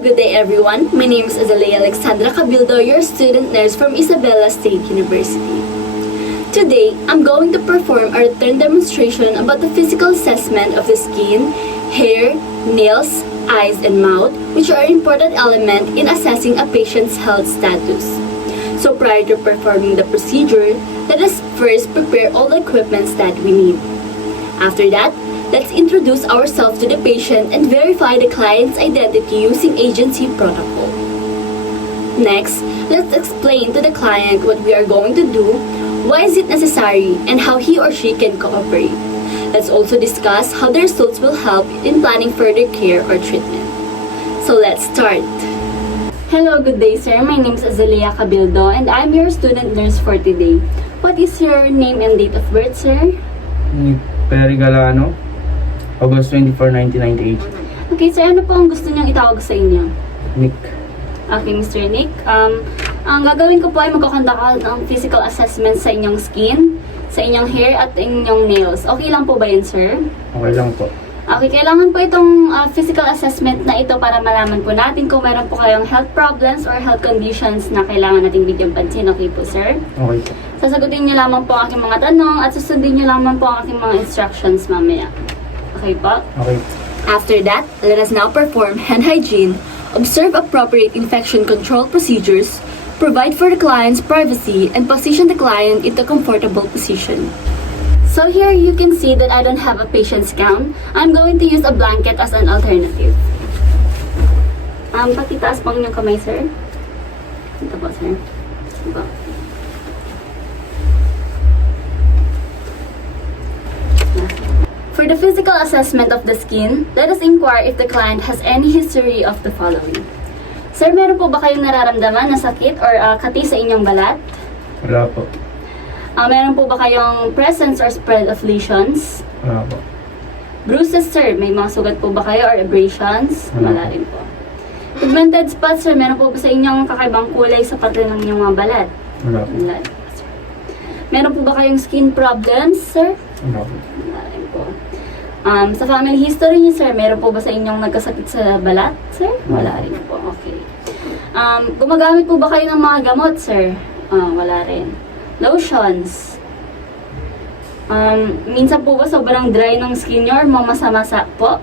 good day everyone. My name is Azalea Alexandra Cabildo, your student nurse from Isabela State University. Today, I'm going to perform a return demonstration about the physical assessment of the skin, hair, nails, eyes, and mouth, which are important elements in assessing a patient's health status. So prior to performing the procedure, let us first prepare all the equipments that we need. After that, let's introduce ourselves to the patient and verify the client's identity using agency protocol. Next, let's explain to the client what we are going to do, why is it necessary, and how he or she can cooperate. Let's also discuss how the results will help in planning further care or treatment. So let's start. Hello, good day sir. My name is Azalea Cabildo and I'm your student nurse for today. What is your name and date of birth, sir? Perry Galano, August 24, 1998. Okay, sir, ano po ang gusto niyang itawag sa inyo? Nick. Okay, Mr. Nick. Ang gagawin ko po ay magkakondak ng physical assessment sa inyong skin, sa inyong hair, at inyong nails. Okay lang po ba yun, sir? Okay lang po. Okay, kailangan po itong physical assessment na ito para malaman po natin kung meron po kayong health problems or health conditions na kailangan nating bigyan pansin. Okay po, sir? Okay po. Sasagutin niyo lamang po ang aking mga tanong at susundin niyo lamang po ang aking mga instructions mamaya. Okay po? Okay. After that, let us now perform hand hygiene, observe appropriate infection control procedures, provide for the client's privacy, and position the client into a comfortable position. So here you can see that I don't have a patient's gown. I'm going to use a blanket as an alternative. Pakitaas po ang inyong kamay, sir. Ito po, sir. Ito. For the physical assessment of the skin, let us inquire if the client has any history of the following. Sir, meron po ba kayong nararamdaman na sakit or kati sa inyong balat? Wala po. Meron po ba kayong presence or spread of lesions? Wala po. Bruises, sir, may mga sugat po ba kayo or abrasions? Wala. Wala rin po. Pigmented spots, sir, meron po ba sa inyong kakaibang kulay sa pattern ng inyong mga balat? Wala po. Wala rin po, sir. Meron po ba kayong skin problems, sir? Wala po. Wala rin po. Sa family history niyo, sir, meron po ba sa inyong nagkasakit sa balat, sir? Wala rin po. Okay. Gumagamit po ba kayo ng mga gamot, sir? Wala rin. Lotions. Minsan po ba sobrang dry ng skin niyo or mamasa-masa po?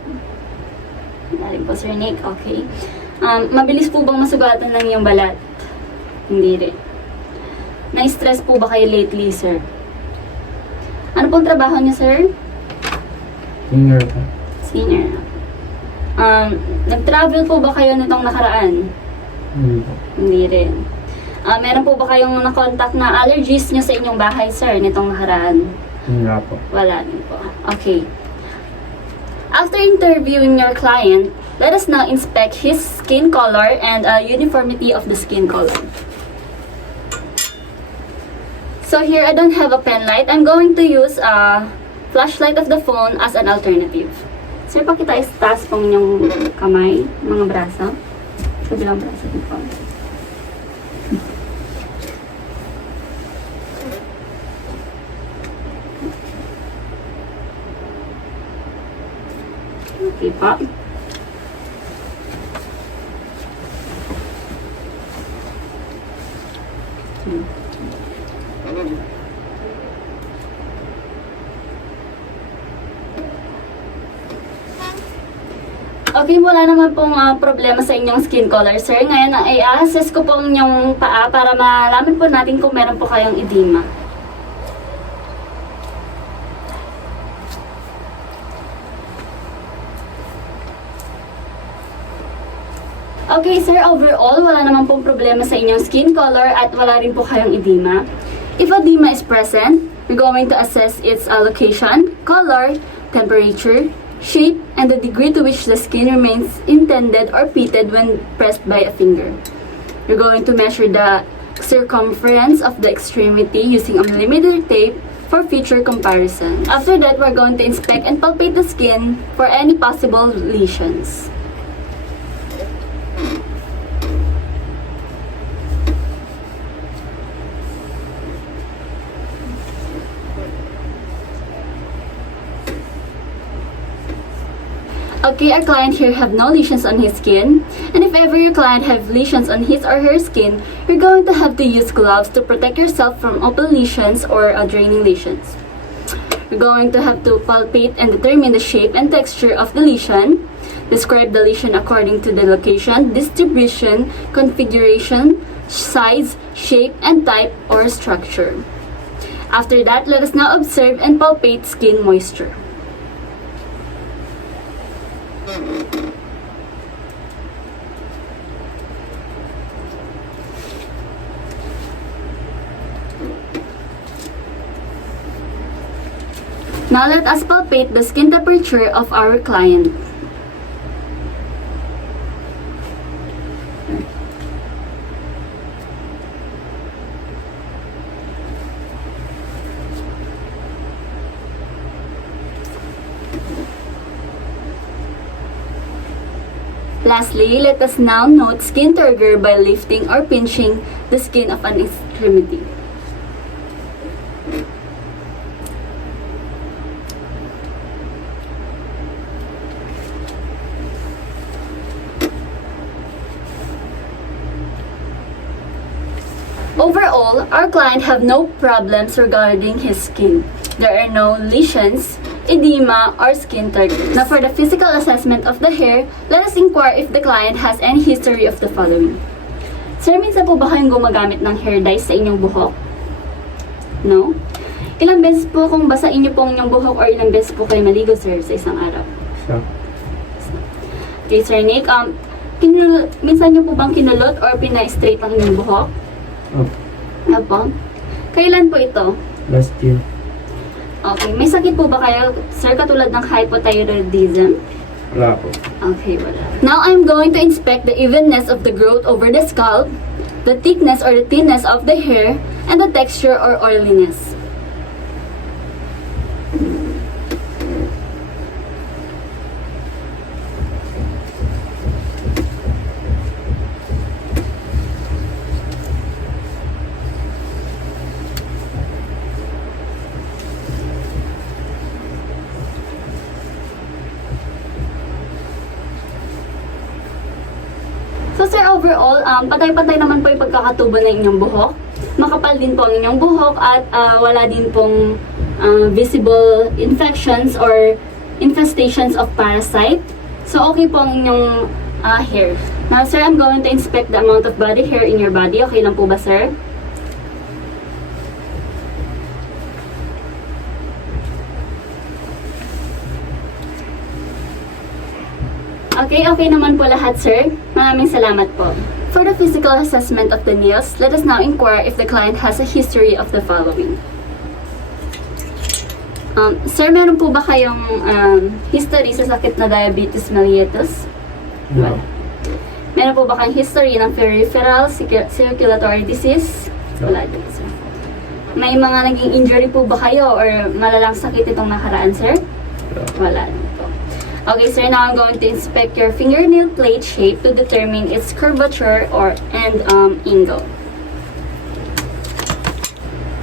Wala rin po, Sir Nick. Okay. Mabilis po bang masugatan ng iyong balat? Hindi rin. Na-stress po ba kayo lately, sir? Ano pong trabaho niyo, sir? Finger po. Senior. Nag-travel po ba kayo nitong nakaraan? Hindi po. Hindi rin. Meron po ba kayong na-contact na allergies nyo sa inyong bahay, sir, nitong nakaraan? Wala po. Wala rin po. Okay. After interviewing your client, let us now inspect his skin color and uniformity of the skin color. So here, I don't have a pen light. I'm going to use a flashlight of the phone as an alternative. Sir, pakitaas po inyong kamay, mga braso. Sa bilang braso din po. Okay po. Okay, wala naman pong problema sa inyong skin color, sir. Ngayon, i-assess ko po ang inyong paa para malaman po natin kung meron po kayong edema. Okay, sir, overall, wala naman pong problema sa inyong skin color at wala rin po kayong edema. If edema is present, we're going to assess its location, color, temperature, shape, and the degree to which the skin remains indented or pitted when pressed by a finger. We're going to measure the circumference of the extremity using a millimeter tape for future comparison. After that, we're going to inspect and palpate the skin for any possible lesions. Okay, our client here have no lesions on his skin. And if ever your client have lesions on his or her skin, you're going to have to use gloves to protect yourself from open lesions or draining lesions. You're going to have to palpate and determine the shape and texture of the lesion. Describe the lesion according to the location, distribution, configuration, size, shape, and type or structure. After that, let us now observe and palpate skin moisture. Now let us palpate the skin temperature of our client. Lastly, let us now note skin turgor by lifting or pinching the skin of an extremity. Overall, our client have no problems regarding his skin. There are no lesions, edema, or skin turgor. Now for the physical assessment of the hair, let us inquire if the client has any history of the following. Sir, minsan po ba kayong gumagamit ng hair dye sa inyong buhok? No? Ilang beses po kung basain niyo po ang inyong buhok or ilang beses po kayo maligo, sir, sa isang araw? Isa. Okay, Sir Nick, minsan niyo po bang kinulot or pina-straight ang inyong buhok? Oh, Ano po? Kailan po ito? last year. Okay, may sakit po ba kayo, sir, katulad ng hypothyroidism? Wala po. Okay, wala. Now, I'm going to inspect the evenness of the growth over the scalp, the thickness or the thinness of the hair, and the texture or oiliness. So sir, overall, patay-patay naman po yung pagkakatubo ng inyong buhok. Makapal din po ang inyong buhok at wala din pong visible infections or infestations of parasite. So okay po ang inyong hair. Now sir, I'm going to inspect the amount of body hair in your body. Okay lang po ba, sir? Okay naman po lahat, sir. Maraming salamat po. For the physical assessment of the nails, let us now inquire if the client has a history of the following. Sir, meron po ba kayong history sa sakit na diabetes mellitus? No. Meron po ba kayong history ng peripheral circulatory disease? Wala din, sir. May mga naging injury po ba kayo or malalang sakit itong nakaraan, sir? Wala din po. Okay, sir, now I'm going to inspect your fingernail plate shape to determine its curvature and angle.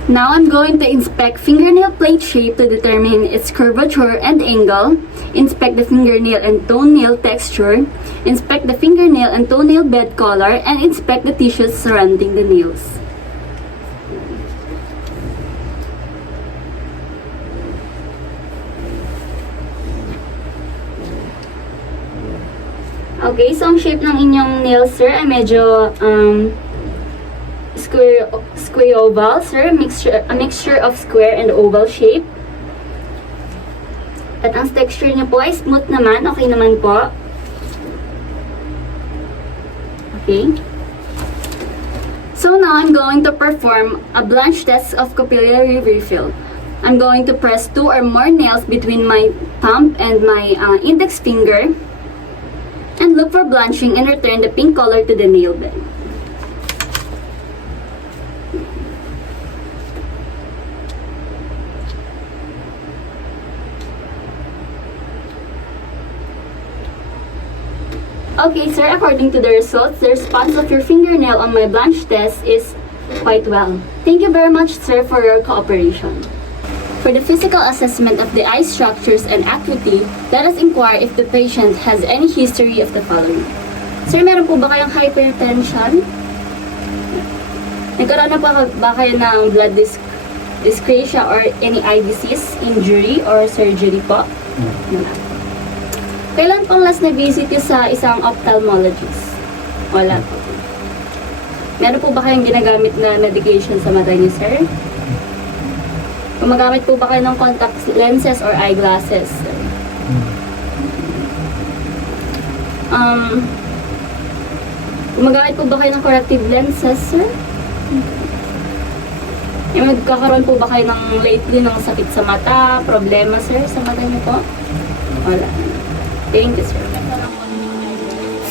Now I'm going to inspect fingernail plate shape to determine its curvature and angle. Inspect the fingernail and toenail texture. Inspect the fingernail and toenail bed color, and inspect the tissues surrounding the nails. Okay, so ang shape ng inyong nails, sir, ay medyo square oval, sir. A mixture of square and oval shape. At ang texture niya po ay smooth naman. Okay naman po. Okay. So now I'm going to perform a blanch test of capillary refill. I'm going to press 2 or more nails between my thumb and my index finger and look for blanching and return the pink color to the nail bed. Okay, sir, according to the results, the response of your fingernail on my blanch test is quite well. Thank you very much, sir, for your cooperation. For the physical assessment of the eye structures and acuity, let us inquire if the patient has any history of the following. Sir, meron po ba kayong hypertension? Nagkaroon na ba kayo ng blood dyscrasia or any eye disease, injury, or surgery po? Wala. Kailan pong last na visit niyo sa isang ophthalmologist? Wala po. Meron po ba kayong ginagamit na medication sa mata niyo, sir? Gumagamit po ba kayo ng contact lenses or eyeglasses? Gumagamit po ba kayo ng corrective lenses, sir? Yung magkakaroon po ba kayo ng lately ng sakit sa mata, problema, sir, sa mata niyo po? Wala. Thank you, sir.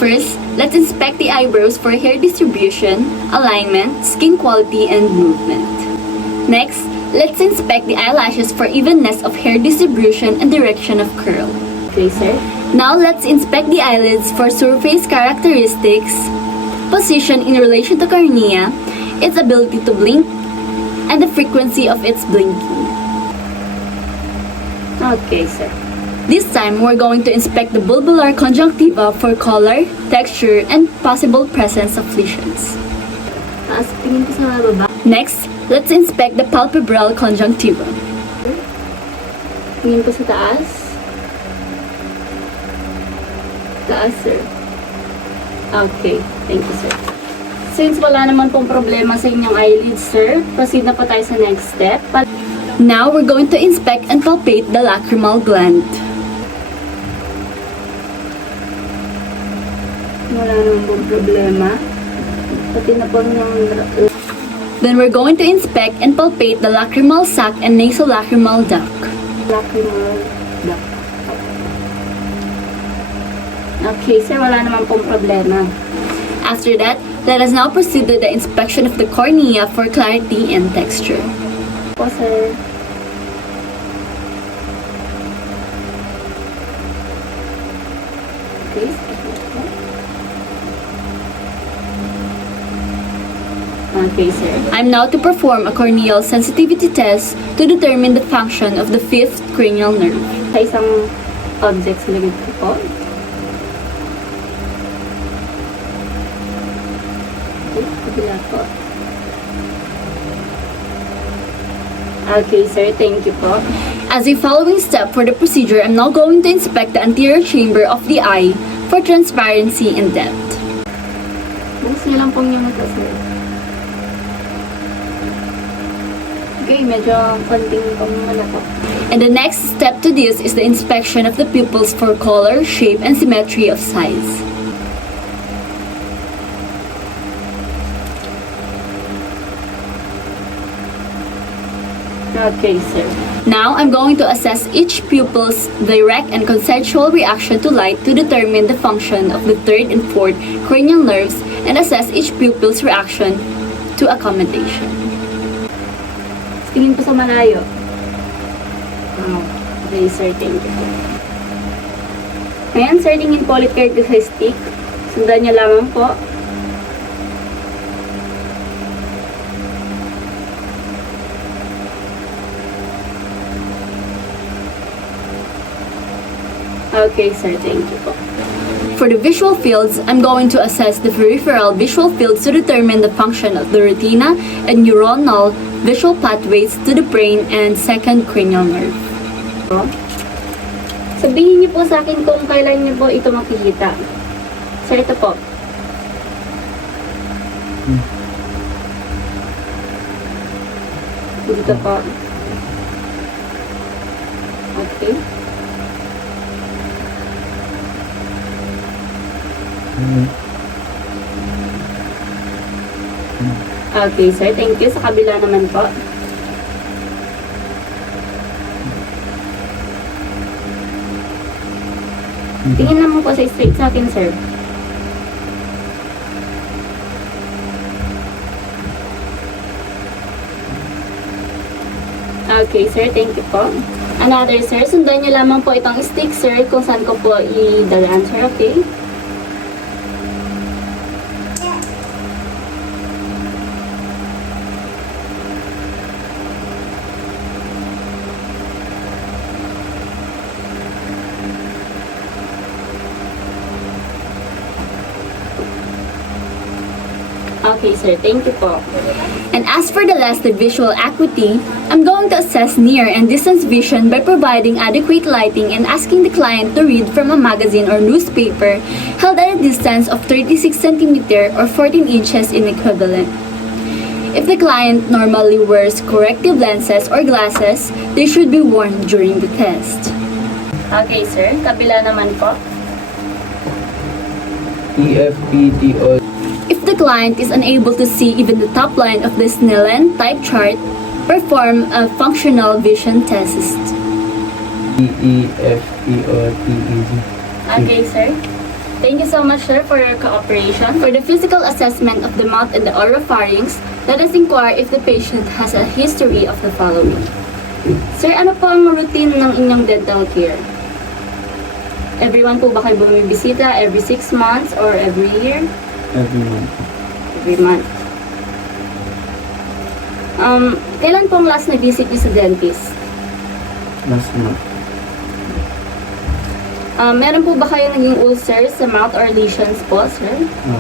First, let's inspect the eyebrows for hair distribution, alignment, skin quality, and movement. Next, let's inspect the eyelashes for evenness of hair distribution and direction of curl. Okay, sir. Now, let's inspect the eyelids for surface characteristics, position in relation to cornea, its ability to blink, and the frequency of its blinking. Okay, sir. This time, we're going to inspect the bulbar conjunctiva for color, texture, and possible presence of lesions. Tingin ko sa baba. Next, let's inspect the palpebral conjunctiva. Tingin ko sa taas. Taas, sir. Okay, thank you, sir. Since wala naman pong problema sa inyong eyelids, sir, proceed na po tayo sa next step. Now, we're going to inspect and palpate the lacrimal gland. Wala naman pong problema. Pati na po ng... Then we're going to inspect and palpate the lacrimal sac and nasolacrimal duct. Lacrimal duct. Okay, sir, wala naman pong problema. After that, let us now proceed to the inspection of the cornea for clarity and texture. Po, sir. Okay, okay, sir. I'm now to perform a corneal sensitivity test to determine the function of the fifth cranial nerve. Sa isang object sa likod ko po. Okay, sir. Thank you po. As a following step for the procedure, I'm now going to inspect the anterior chamber of the eye for transparency and depth. Bukas niyo lang pong yung mata, sir. Okay, medyo konting pong mata po. And the next step to this is the inspection of the pupils for color, shape, and symmetry of size. Okay, sir. Now, I'm going to assess each pupil's direct and consensual reaction to light to determine the function of the third and fourth cranial nerves and assess each pupil's reaction to accommodation. Tingin po sa malayo. Okay, sir. Thank you. Ngayon, sir, tingin po ulit kayo sa stick. Sundan niyo lamang po. Okay, sir. Thank you po. For the visual fields, I'm going to assess the peripheral visual fields to determine the function of the retina and neuronal visual pathways to the brain and second cranial nerve. Sabihin niyo po sa akin kung kailan niyo po ito makikita. Sir, ito po. Dito po. Okay. Okay, sir. Thank you. Sa kabila naman po. Tingin naman po sa straight sa akin, sir. Okay, sir. Thank you po. Another, sir. Sundan niyo lamang po itong stick, sir, kung saan ko po i-dalaan, sir. Okay? Okay, sir. Thank you po. And as for the last, the visual acuity, I'm going to assess near and distance vision by providing adequate lighting and asking the client to read from a magazine or newspaper held at a distance of 36 cm or 14 inches in equivalent. If the client normally wears corrective lenses or glasses, they should be worn during the test. Okay, sir. Kabila naman po. EFPTO. If the client is unable to see even the top line of the Snellen type chart, perform a functional vision test. EEFPOTEZ. Okay, sir. Thank you so much, sir, for your cooperation. For the physical assessment of the mouth and the oropharynx, let us inquire if the patient has a history of the following. Sir, ano po ang routine ng inyong dental care? Everyone po ba kayo bumibisita? Every 6 months or every year? Every month. Every month. Kailan pong last na visit niyo sa dentist? Last month. Meron po ba kayo naging ulcers sa mouth or lesions po, sir? No.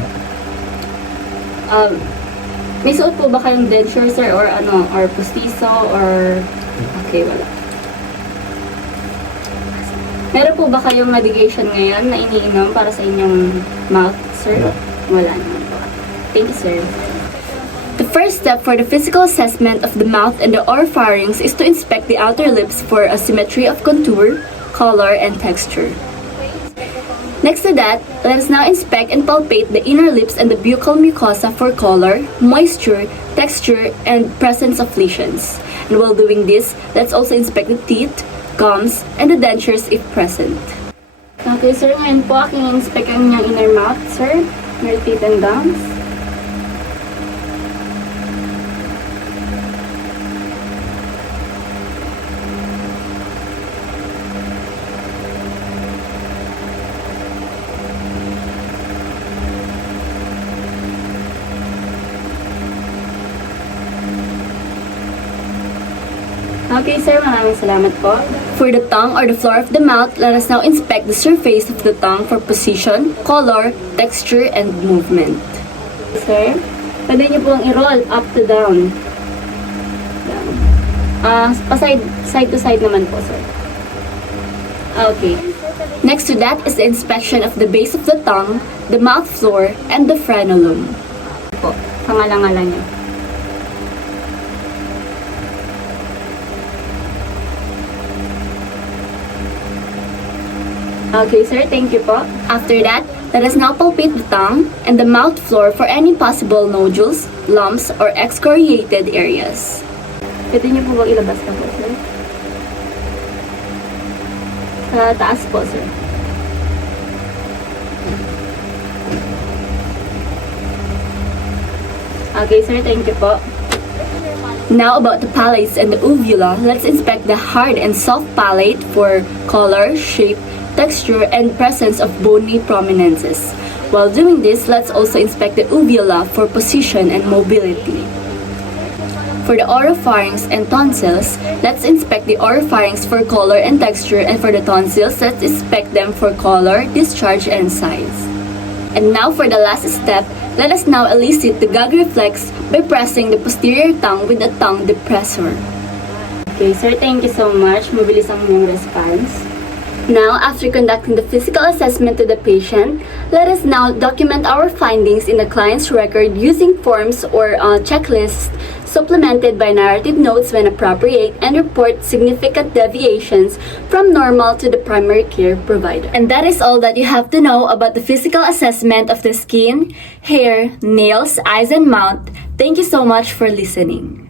May suot po ba kayong denture, sir, or ano, or postizo, or... Okay, wala. Meron po ba kayong medication ngayon na iniinom para sa inyong mouth, sir? Wala. Wala naman po. Thank you, sir. The first step for the physical assessment of the mouth and the oropharynx is to inspect the outer lips for a symmetry of contour, color, and texture. Next to that, let us now inspect and palpate the inner lips and the buccal mucosa for color, moisture, texture, and presence of lesions. And while doing this, let's also inspect the teeth, gums, and the dentures if present. Okay, sir. Ngayon po, aking inspect ang inyong inner mouth, sir. Your teeth and gums. Okay, sir. Maraming salamat po. For the tongue or the floor of the mouth, let us now inspect the surface of the tongue for position, color, texture, and movement. Sir, pwede niyo pong i-roll up to down. Side to side naman po, sir. Okay. Next to that is the inspection of the base of the tongue, the mouth floor, and the frenulum. Po, pangalang-alang niyo. Okay, sir. Thank you po. After that, let us now palpate the tongue and the mouth floor for any possible nodules, lumps, or excoriated areas. Pwede niyo po ba ilabas na po, sir? Sa taas po, sir. Okay, sir. Thank you po. Now about the palates and the uvula, let's inspect the hard and soft palate for color, shape, texture, and presence of bony prominences. While doing this, let's also inspect the uvula for position and mobility. For the oropharynx and tonsils, let's inspect the oropharynx for color and texture, and for the tonsils, let's inspect them for color, discharge, and size. And now for the last step, let us now elicit the gag reflex by pressing the posterior tongue with the tongue depressor. Okay, sir, thank you so much. Mabilis ang inyong response. Now, after conducting the physical assessment to the patient, let us now document our findings in the client's record using forms or checklists supplemented by narrative notes when appropriate and report significant deviations from normal to the primary care provider. And that is all that you have to know about the physical assessment of the skin, hair, nails, eyes, and mouth. Thank you so much for listening.